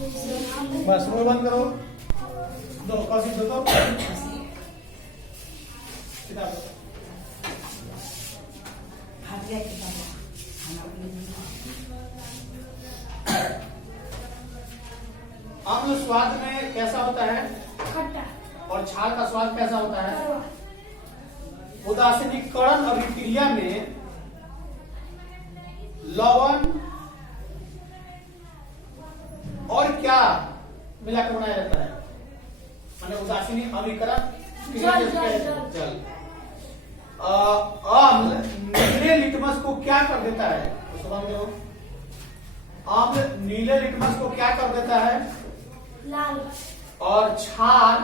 बस वो बंद करो। दो कॉफी दो तो किताब अम्ल स्वाद में कैसा होता है? खट्टा। और क्षार का स्वाद कैसा होता है? उदासीनीकरण अभिक्रिया में लवण और क्या मिलाकर बनाया जाता है? माने उदासीनी अभिकरण जल। अम्ल नीले लिटमस को क्या कर देता है? तो समझ लो, अम्ल नीले लिटमस को क्या कर देता है? लाल। और क्षार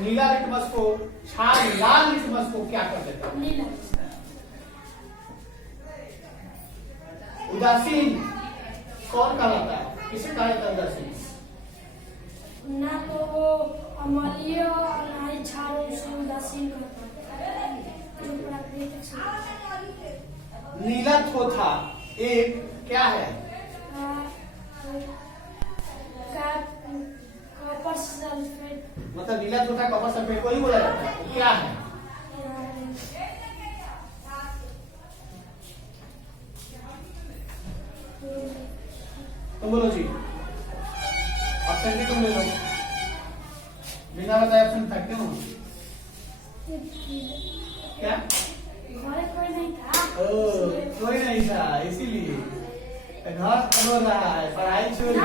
नीला लिटमस को, क्षार लाल लिटमस को क्या कर देता है? नीला। उदासीन कौन कहलाता है? किसे कहा जाता है उदासीन? ना तो वो अम्लीय और ना ही क्षार उसे उदासीन करता है, जो प्राकृतिक से। नीला थोथा एक क्या है? Copper sulphate. मतलब नीला थोथा कॉपर सल्फेट को ही बोला जाता है। वो क्या है? तुम बोलो जी, ऑप्शन भी तुम ले लो। बिना बताए ऑप्शन फेंकते हो क्या? कोई नहीं था। कोई नहीं था इसीलिए घर छोड़ रहा है, पढ़ाई छोड़ दी।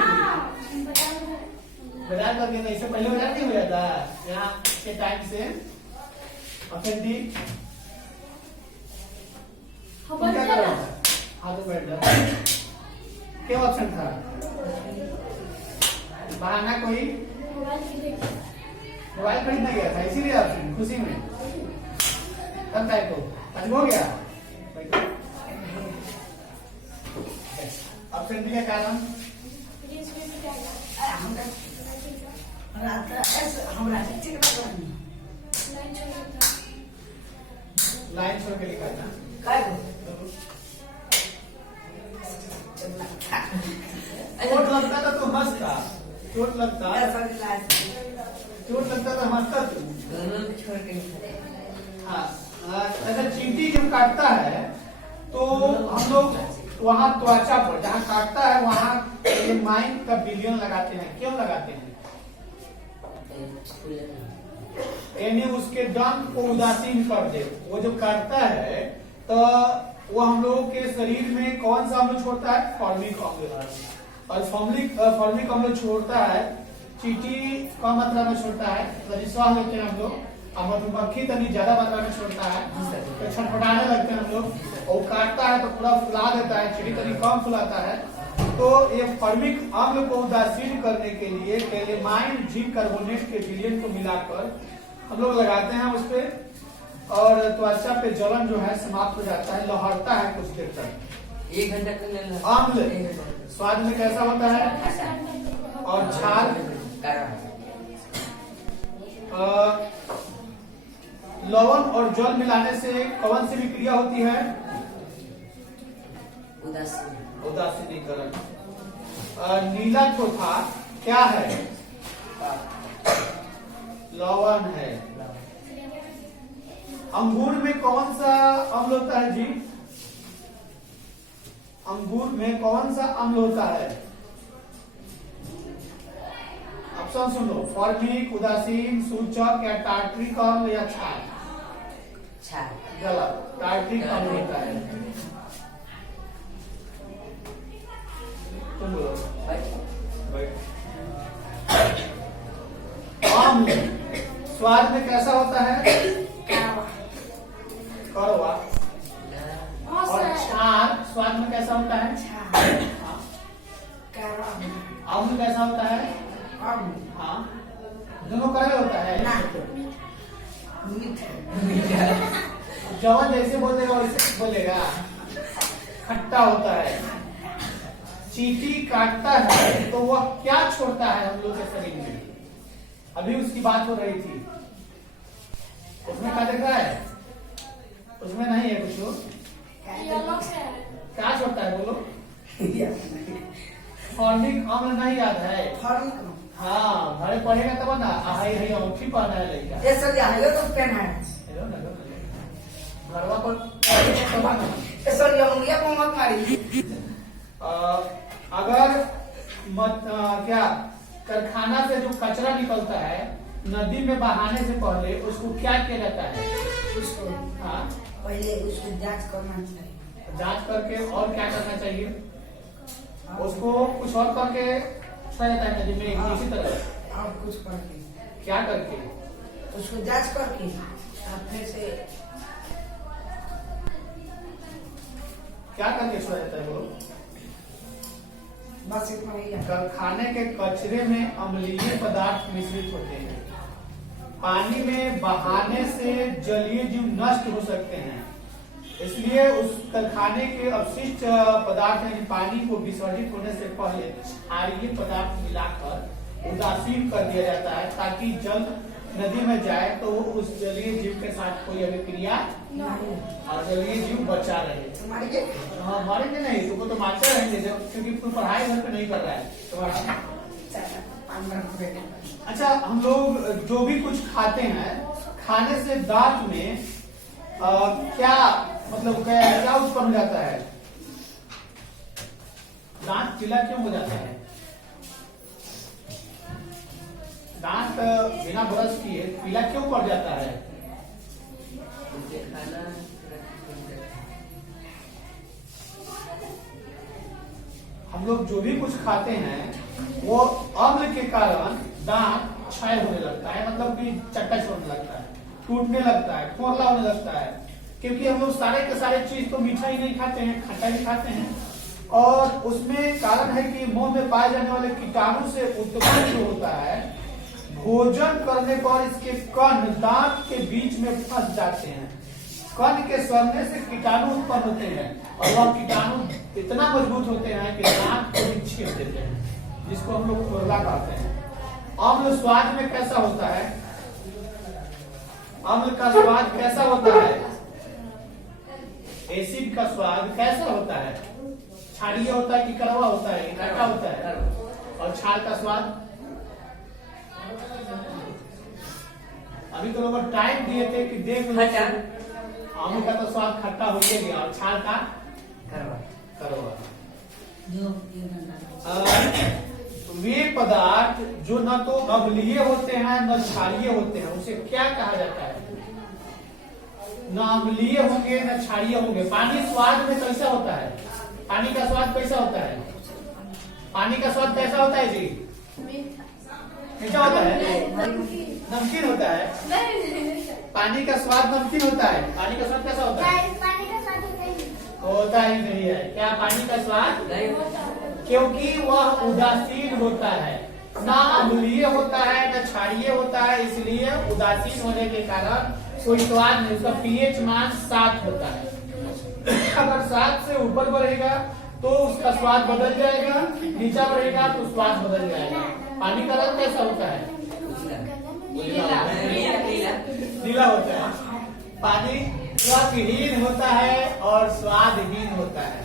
बाजार करके नहीं, इससे पहले बाजार नहीं हो जाता यहाँ के टाइम से। ऑप्शन डी क्या कर रहा था? हाँ तो बैठ जाओ। क्या ऑप्शन था? बहाना कोई मोबाइल खरीदने गया था इसीलिए ऑप्शन खुशी में तब टाइप को आज हो गया। ऑप्शन डी का कारण लाइन छोड़ के लिखा था। चोट लगता था तो हंसता, चोट लगता तो हंसता तू। हाँ, अगर चींटी जब काटता है तो हम लोग वहाँ त्वचा पर जहाँ काटता है वहाँ माइन का बिलियन लगाते हैं। क्यों लगाते हैं? यानी उसके दंत को उदासीन कर दे। वो जो काटता है तो वो हम लोगों के शरीर में कौन सा अम्ल छोड़ता है? फॉर्मिक अम्ल। और फॉर्मिक अम्ल छोड़ता है चींटी कम मात्रा में छोड़ता है, रजिस्वा लेते हैं हम लोग, और मधुमक्खी तनी ज्यादा मात्रा में छोड़ता है तो छटपटाने लगते हैं हम लोग। और काटता है तो पूरा फुला देता है, चींटी तनी कम फुलाता है। तो ये फॉर्मिक अम्ल को उदासीन करने के लिए कैलेमाइन जिंक कार्बोनेट के विलयन को मिलाकर हम लोग लगाते हैं उस पे, और त्वचा पे जलन जो है समाप्त हो जाता है, लहरता है कुछ देर तक। 1 घंटा तक अम्ल स्वाद में कैसा होता है? और क्षार लवण और जल मिलाने से कौन सी भी क्रिया होती है? उदासीनीकरण। नीला थोथा क्या है? लवण है। अंगूर में कौन सा अम्ल होता है जी? अंगूर में कौन सा अम्ल होता है? ऑप्शन सुन लो, फॉर्मिक, उदासीन, सूचक या टार्ट्रिक अम्ल या क्षार? गलत, टार्ट्रिक अम्ल होता है। तुम बोलो। अम्ल स्वाद में कैसा होता है? कड़वा। और क्षार स्वाद में कैसा होता है? अम्ल कैसा होता है? हाँ, दोनों कड़वे होता है। जवान जैसे बोलेगा वैसे बोलेगा, खट्टा होता है। चींटी काटता है तो वह क्या छोड़ता है हम लोग के शरीर में? अभी उसकी बात हो रही थी, उसमें क्या दिख रहा है? उसमें नहीं है कुछ। क्या छोड़ता है बोलो? फॉर्मिक अम्ल नहीं याद है? फॉर्मिक हाँ, घरे पढ़ेगा तब ना। हाई हाई अंगूठी पहना है लड़का। ये सर ये तो पेन है हेलो ना, घरवा पर ये सर ये उंगलियां को मत मारी। अगर क्या कारखाना से जो कचरा निकलता है नदी में बहाने से पहले उसको क्या किया जाता है? उसको हाँ, पहले उसको जांच करना चाहिए। जांच करके और क्या करना चाहिए? उसको कुछ और करके छोड़ा जाता है नदी में इसी तरह। और कुछ करके क्या करके? उसको जांच करके और फिर से क्या करके छोड़ा जाता है बोलो? बस इतना ही है। कारखाने के कचरे में अम्लीय पदार्थ मिश्रित होते हैं। पानी में बहाने से जलीय जीव नष्ट हो सकते हैं, इसलिए उस कारखाने के अपशिष्ट पदार्थ यानी पानी को विसर्जित होने से पहले क्षारीय पदार्थ मिलाकर उदासीन कर दिया जाता है, ताकि जल नदी में जाए तो उस जलीय जीव के साथ कोई अभिक्रिया नहीं और जलीय जीव बचा रहे। तुम्हारी हाँ, मारेंगे नहीं, तुमको तो मारते रहेंगे क्योंकि तुम पढ़ाई घर पे नहीं कर रहा है तुम्हारा। अच्छा, हम लोग जो भी कुछ खाते हैं, खाने से दांत में क्या मतलब क्या उत्पन्न हो जाता है? दांत पीला क्यों हो जाता है? दांत बिना ब्रश किए पीला क्यों पड़ जाता है? हम लोग जो भी कुछ खाते हैं वो अम्ल के कारण दांत क्षय होने लगता है, मतलब कि चट्टा छोड़ने लगता है, टूटने लगता है, खोखला होने लगता है, क्योंकि हम लोग सारे के सारे चीज तो मीठा ही नहीं खाते हैं, खट्टा भी खाते हैं। और उसमें कारण है कि मुंह में पाए जाने वाले कीटाणु से उत्पन्न जो होता है, भोजन करने पर इसके कण दांत के बीच में फंस जाते हैं। कण के सड़ने से कीटाणु उत्पन्न होते हैं और वह कीटाणु इतना मजबूत होते हैं कि दांत को भी छील देते हैं, जिसको हम लोग खुरला कहते हैं। अम्ल स्वाद में कैसा होता है? अम्ल का स्वाद कैसा होता है? एसिड का स्वाद कैसा होता है? क्षारीय होता है कि कड़वा होता है, खट्टा होता है? और क्षार का स्वाद? अभी तो लोग टाइम दिए थे कि देख लो, आम का तो स्वाद खट्टा हो गया और क्षार का कड़वा। वे पदार्थ जो न तो अम्लीय होते हैं न क्षारीय होते हैं, उसे क्या कहा जाता है? न अम्लीय होंगे न क्षारीय होंगे। पानी स्वाद में कैसा होता है? पानी का स्वाद कैसा होता है? पानी का स्वाद कैसा होता है जी? मीठा होता है? नमकीन होता है? पानी का स्वाद नमकीन होता है? पानी का स्वाद कैसा होता है? पानी का स्वाद होता ही नहीं है। क्या पानी का स्वाद? क्योंकि वह उदासीन होता है, ना अम्लीय होता है न क्षारीय होता है, इसलिए उदासीन होने के कारण कोई स्वाद नहीं। उसका पीएच मान 7 होता है। अगर 7 से ऊपर बढ़ेगा तो उसका स्वाद बदल जाएगा, नीचा बढ़ेगा तो स्वाद बदल जाएगा। पानी का रंग कैसा होता है? नीला होता है। पानी रसहीन होता है और स्वादहीन होता है,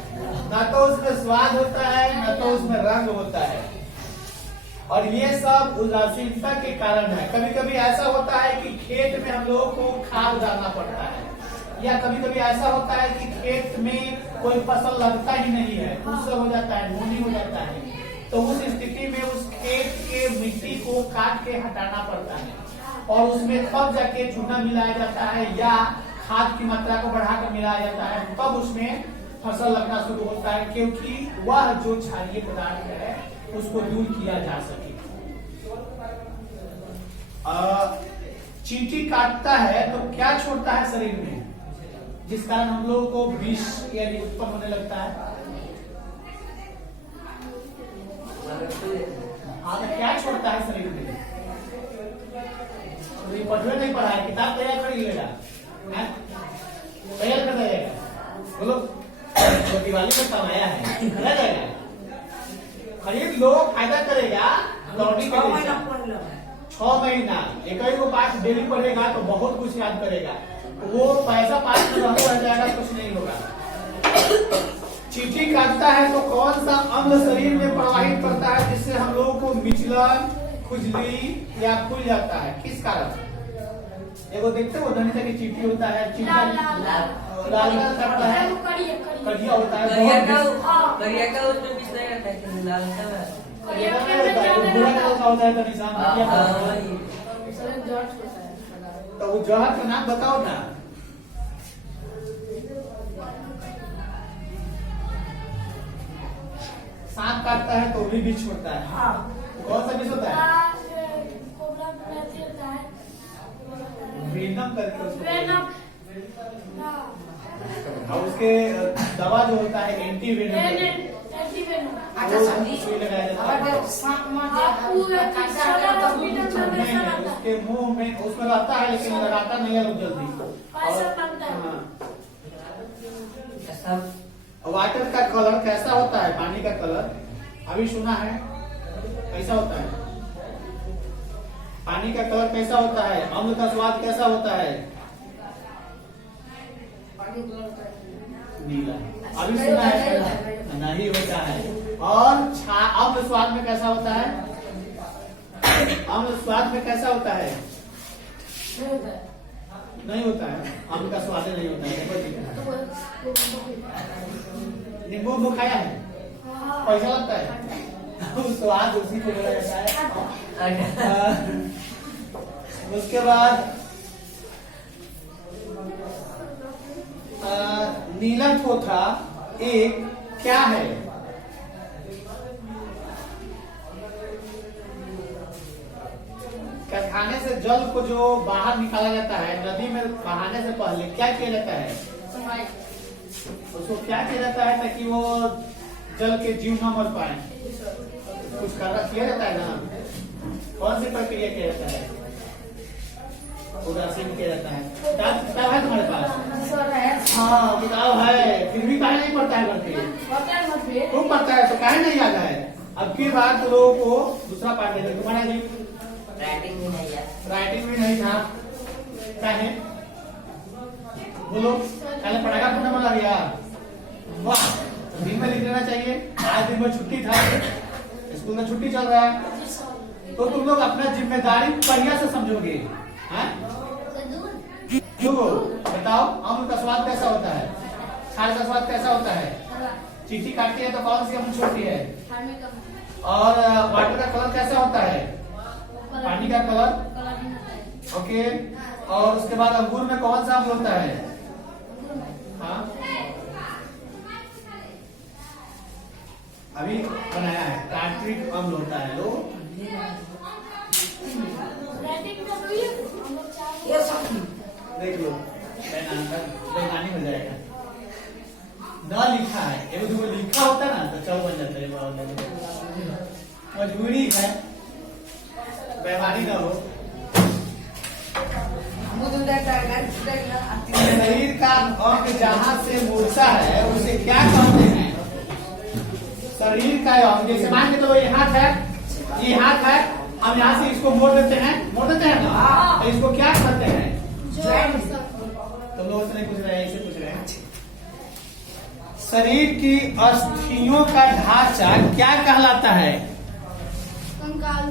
न तो उसमें स्वाद होता है न तो उसमें रंग होता है। और ये सब उदासीनता के कारण है। कभी कभी ऐसा होता है कि खेत में हम लोगों को खाद डालना पड़ता है, या कभी कभी ऐसा होता है कि खेत में कोई फसल लगता ही नहीं है, उससे हो जाता है, नोनी हो जाता है। तो उस स्थिति में उस खेत के मिट्टी को काट के हटाना पड़ता है और उसमें तब जाके चूना मिलाया जाता है या खाद की मात्रा को बढ़ाकर मिलाया जाता है, तब उसमें फसल लगना शुरू होता है, क्योंकि वह जो क्षारीय पदार्थ है उसको दूर किया जा सके। चींटी काटता है तो क्या छोड़ता है शरीर में, जिस कारण हम लोगों को विष यानी उत्पन्न होने लगता है? हाँ, तो क्या छोड़ता है शरीर में? तो पढ़वे नहीं पढ़ा है, किताब तैयार खरीद लेगा, तैयार कर देगा। बोलो, तो दिवाली में कमाया है, रह जाएगा, खरीद लो, फायदा करेगा। लौटी का 6 महीना एक ही को पाठ डेली पढ़ेगा तो बहुत कुछ याद करेगा। वो पैसा पास में रह जाएगा, कुछ नहीं होगा। चींटी काटता है तो कौन सा अम्ल शरीर में प्रवाहित करता है जिससे हम लोगों को मिचलन, खुजली या खुल जाता है? किस कारण? देखो देखते हो धनिया की चींटी होता है, लाल करता है, कड़िया होता है, करिया का उसमें मिस नहीं रहता है कि लाल का बुरा कलर का होता है तो निशान तो वो जहर का नाम बताओ ना। सांप काटता है तो भी विष होता है, कौन सा विष होता है? वेनम करके उसको, और उसके दवा जो होता है एंटी वेनम, अच्छा समझी सुई लगाया जाता है। अगर सांप नहीं, उसके मुंह में उसमें रहता है लेकिन लगाता नहीं है लोग जल्दी। और वाटर का कलर कैसा होता है? पानी का कलर अभी सुना है कैसा होता है? पानी का कलर कैसा होता है? अम्ल का स्वाद कैसा होता है? नीला। अभी सुना है? नहीं होता है। और अम्ल स्वाद में कैसा होता है? अम्ल स्वाद में कैसा होता है? नहीं होता है, अम्ल का स्वाद नहीं होता है। नींबू खाया है, पैसा लगता है, स्वाद उसी को बोला जाता है। उसके बाद नीला थोथा एक क्या है? कारखाने से जल को जो बाहर निकाला जाता है नदी में बहाने से पहले क्या किया जाता है? उसको क्या किया जाता है ताकि वो जल के जीव न मर पाए? कुछ किया जाता है ना? कौन सी प्रक्रिया किया जाता है? उदासीन किया जाता है। किताब है तुम्हारे पास? हाँ किताब है, फिर भी काहे नहीं पढ़ता है घर पे? खूब पढ़ता है तो काहे नहीं याद है? अब की बार तो लोगों को दूसरा पार्ट देते। तुम्हारा जी राइटिंग भी नहीं है, राइटिंग भी नहीं था, क्या है बोलो? पहले पढ़ाई पढ़ने वाला गया, वाह दिन में लिख लेना चाहिए। आज दिन में छुट्टी था, स्कूल में छुट्टी चल रहा है, तो तुम लोग अपना जिम्मेदारी बढ़िया से समझोगे। क्यों बताओ? अम्ल का स्वाद कैसा होता है? क्षार का स्वाद कैसा होता है? चींटी काटती है तो कौन सी अम्ल छोड़ती है? और वाटर का कलर कैसा होता है? पानी का कलर। ओके, और उसके बाद अंगूर में कौन सा अम्ल होता है? हाँ अभी बनाया है, टार्ट्रिक अम्ल होता है। लो देख लो, बेनानी हो जाएगा। न लिखा है, एगो दूगो लिखा होता ना तो चल बन जाता है। मजबूरी है, बेमानी ना हो। शरीर का अंग जहाँ से मूर्छा है उसे क्या कहते हैं? शरीर का अंग, जैसे मान के चलो ये हाथ है, ये हाथ है, हम यहाँ से इसको मोड़ देते हैं ना, तो इसको क्या कहते हैं? तुम लोग से नहीं पूछ रहे हैं, इसे पूछ रहे हैं। शरीर की अस्थियों का ढांचा क्या कहलाता है? कंकाल।